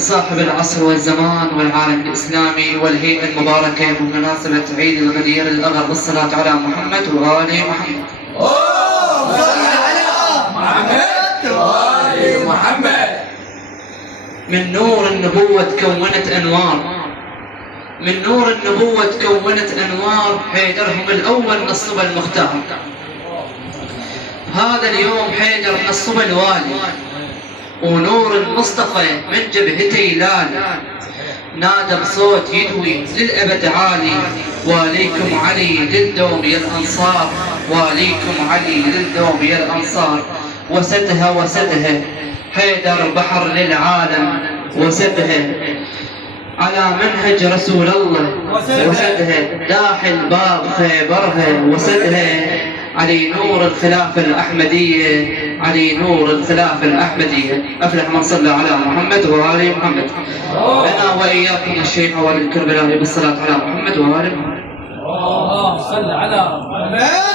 صاحب العصر والزمان والعالم الإسلامي والهيئة المباركة بمناسبة عيد الغدير الأغر بالصلاة على محمد وآل محمد. صل على محمد وآل محمد. من نور النبوة تكونت أنوار، من نور النبوة تكونت أنوار، حيدرهم الأول نصب المختار. هذا اليوم حيدر نصب الوالي، ونور المصطفى من جبهته لال، نادى بصوت يدوي للأبد عالي، واليكم علي للدوم يا الأنصار، واليكم علي للدوم يا الأنصار. وسدها حيدر بحر للعالم، وسدها على منهج رسول الله، وسدها داخل باب خيبرها، وسدها علي نور الخلافة الأحمدية، علي نور الخلافة الأحمدية. أفلح من صلى على محمد وآل محمد. أنا وإياكم الشيخ ولي الكربلائي بالصلاة على محمد وآل محمد. صل على محمد.